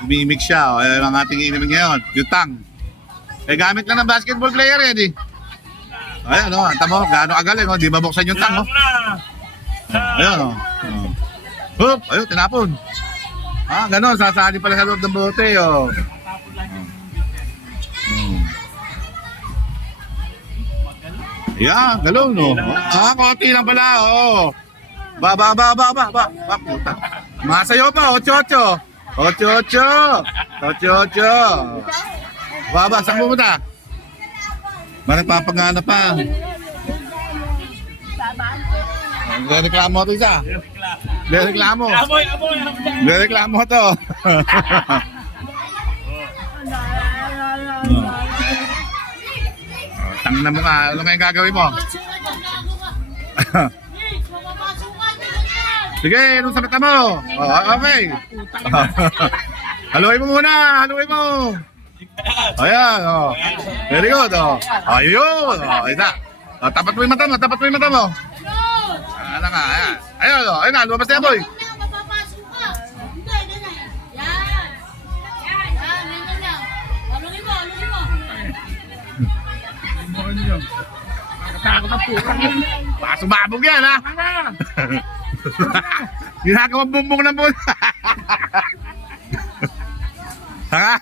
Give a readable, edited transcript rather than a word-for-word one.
Magmimix siya. O, ayan ang ating inumin ngayon. Yutang. Eh, gamit lang ng basketball player yan eh. Ayan o, tamo, gaano kagaling o. Di mabuksan yung tang o. Ayan o. Hup, ayun, tinapon. Ah, ganon, sasali pala sa loob ng bote o. Ayan, galon o. Ah, konti lang pala o. Ba, puta. Masayo pa, 8-8. 8-8. 8-8. Baba, saan pumunta? Bakit papagana pa? Reklamo ito isa. Reklamo. Reklamo to. Tang na mo ka. Ano kayong gagawin mo? Sige, anong sa mata mo? Oh, okay. Haluin mo muna, haluin mo. Ayan, oh. Very good, oh. Ayun, oh. Isa. Oh, tapat mo yung mata mo, tapat mo yung mata mo. Ano ka, ayan. Ayun, oh. Ayun na, lumabas na yan, boy. Mapapasok ka. Hindi, ganyan. Yan. Ganyan lang. Alungin mo, alungin mo. Nakatakot na po. Sumabog yan, ha? Ginagawang bumbong ng bull. Saka?